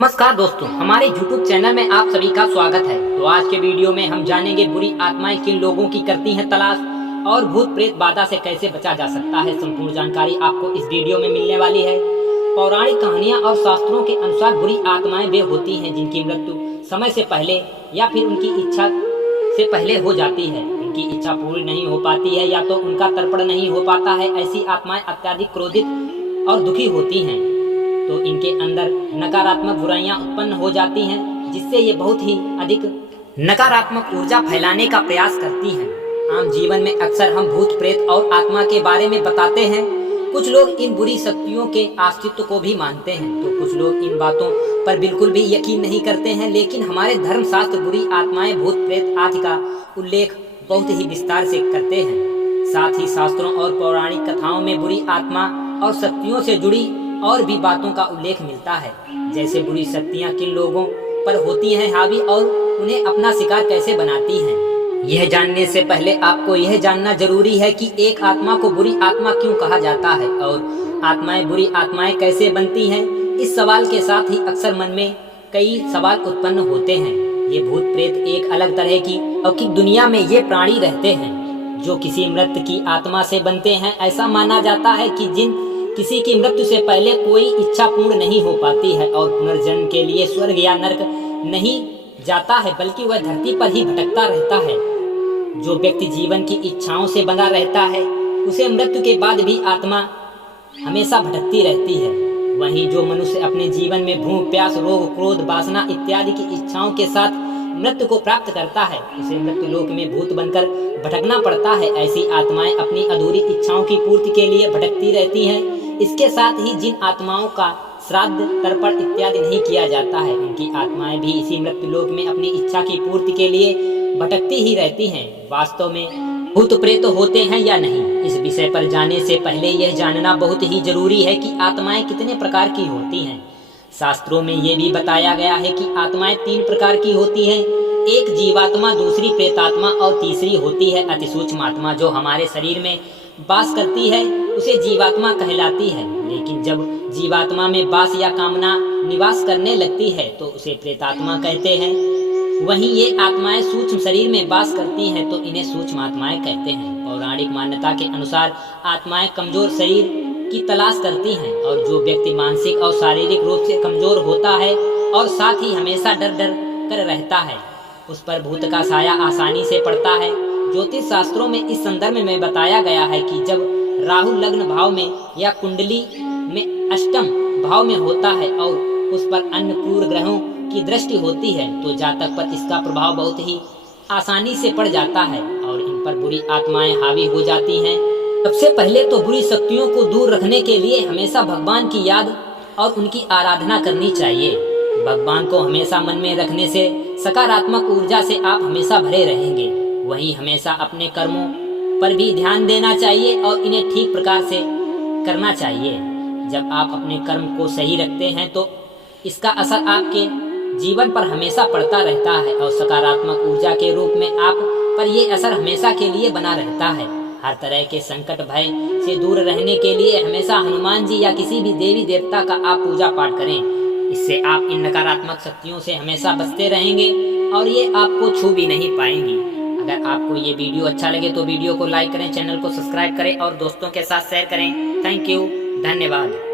नमस्कार दोस्तों, हमारे YouTube चैनल में आप सभी का स्वागत है। तो आज के वीडियो में हम जानेंगे बुरी आत्माएं किन लोगों की करती हैं तलाश और भूत प्रेत बाधा से कैसे बचा जा सकता है। संपूर्ण जानकारी आपको इस वीडियो में मिलने वाली है। पौराणिक कहानियां और शास्त्रों के अनुसार बुरी आत्माएं वे होती हैं जिनकी मृत्यु समय से पहले या फिर उनकी इच्छा से पहले हो जाती है। उनकी इच्छा पूरी नहीं हो पाती है या तो उनका तर्पण नहीं हो पाता है। ऐसी आत्माएं अत्यधिक क्रोधित और दुखी होती हैं तो इनके अंदर नकारात्मक बुराइयां उत्पन्न हो जाती हैं, जिससे ये बहुत ही अधिक नकारात्मक ऊर्जा फैलाने का प्रयास करती हैं। आम जीवन में अक्सर हम भूत प्रेत और आत्मा के बारे में बताते हैं। कुछ लोग इन बुरी शक्तियों के अस्तित्व को भी मानते हैं तो कुछ लोग इन बातों पर बिल्कुल भी यकीन नहीं करते हैं। लेकिन हमारे धर्मशास्त्र बुरी आत्माएं, भूत प्रेत आदि का उल्लेख बहुत ही विस्तार से करते हैं। साथ ही शास्त्रों और पौराणिक कथाओं में बुरी आत्मा और शक्तियों से जुड़ी और भी बातों का उल्लेख मिलता है, जैसे बुरी शक्तियां किन लोगों पर होती हैं हावी और उन्हें अपना शिकार कैसे बनाती हैं। यह जानने से पहले आपको यह जानना जरूरी है कि एक आत्मा को बुरी आत्मा क्यों कहा जाता है और आत्माएं बुरी आत्माएं कैसे बनती हैं। इस सवाल के साथ ही अक्सर मन में कई सवाल उत्पन्न होते हैं। ये भूत प्रेत एक अलग तरह की अलौकिक दुनिया में ये प्राणी रहते हैं जो किसी मृत की आत्मा से बनते हैं। ऐसा माना जाता है कि किसी की मृत्यु से पहले कोई इच्छा पूर्ण नहीं हो पाती है और पुनर्जन्म के लिए स्वर्ग या नरक नहीं जाता है, बल्कि वह धरती पर ही भटकता रहता है। जो व्यक्ति जीवन की इच्छाओं से बंधा रहता है उसे मृत्यु के बाद भी आत्मा हमेशा भटकती रहती है। वहीं जो मनुष्य अपने जीवन में भूख, प्यास, रोग, क्रोध, वासना इत्यादि की इच्छाओं के साथ मृत्यु को प्राप्त करता है उसे मृत्यु लोक में भूत बनकर भटकना पड़ता है। ऐसी आत्माएं अपनी अधूरी इच्छाओं की पूर्ति के लिए भटकती रहती हैं। इसके साथ ही जिन आत्माओं का श्राद्ध, तर्पण इत्यादि नहीं किया जाता है उनकी आत्माएं भी इसी मृत्यु लोक में अपनी इच्छा की पूर्ति के लिए भटकती ही रहती हैं। वास्तव में भूत प्रेत होते हैं या नहीं, इस विषय पर जाने से पहले यह जानना बहुत ही जरूरी है कि आत्माएं कितने प्रकार की होती हैं। शास्त्रों में ये भी बताया गया है कि आत्माएं 3 प्रकार की होती हैं। एक जीवात्मा, दूसरी प्रेतात्मा और तीसरी होती है अति सूक्ष्म आत्मा जो हमारे शरीर में वास करती है, उसे जीवात्मा कहलाती है। लेकिन जब जीवात्मा में वास या कामना निवास करने लगती है तो उसे प्रेतात्मा कहते हैं। वहीं ये आत्माएं सूक्ष्म शरीर में वास करती हैं तो इन्हें सूक्ष्म आत्माएं कहते हैं। पौराणिक मान्यता के अनुसार आत्माएं कमजोर शरीर की तलाश करती हैं और जो व्यक्ति मानसिक और शारीरिक रूप से कमजोर होता है और साथ ही हमेशा डर कर रहता है, उस पर भूत का साया आसानी से पड़ता है। ज्योतिष शास्त्रों में इस संदर्भ में बताया गया है कि जब राहु लग्न भाव में या कुंडली में अष्टम भाव में होता है और उस पर अन्य पूर्व ग्रहों की दृष्टि होती है तो जातक पर इसका प्रभाव बहुत ही आसानी से पड़ जाता है और इन पर बुरी आत्माएं हावी हो जाती हैं। सबसे पहले तो बुरी शक्तियों को दूर रखने के लिए हमेशा भगवान की याद और उनकी आराधना करनी चाहिए। भगवान को हमेशा मन में रखने से सकारात्मक ऊर्जा से आप हमेशा भरे रहेंगे। वहीं हमेशा अपने कर्मों पर भी ध्यान देना चाहिए और इन्हें ठीक प्रकार से करना चाहिए। जब आप अपने कर्म को सही रखते हैं तो इसका असर आपके जीवन पर हमेशा पड़ता रहता है और सकारात्मक ऊर्जा के रूप में आप पर यह असर हमेशा के लिए बना रहता है। हर तरह के संकट भय से दूर रहने के लिए हमेशा हनुमान जी या किसी भी देवी देवता का आप पूजा पाठ करें। इससे आप इन नकारात्मक शक्तियों से हमेशा बचते रहेंगे और ये आपको छू भी नहीं पाएंगी। अगर आपको ये वीडियो अच्छा लगे तो वीडियो को लाइक करें, चैनल को सब्सक्राइब करें और दोस्तों के साथ शेयर करें। थैंक यू, धन्यवाद।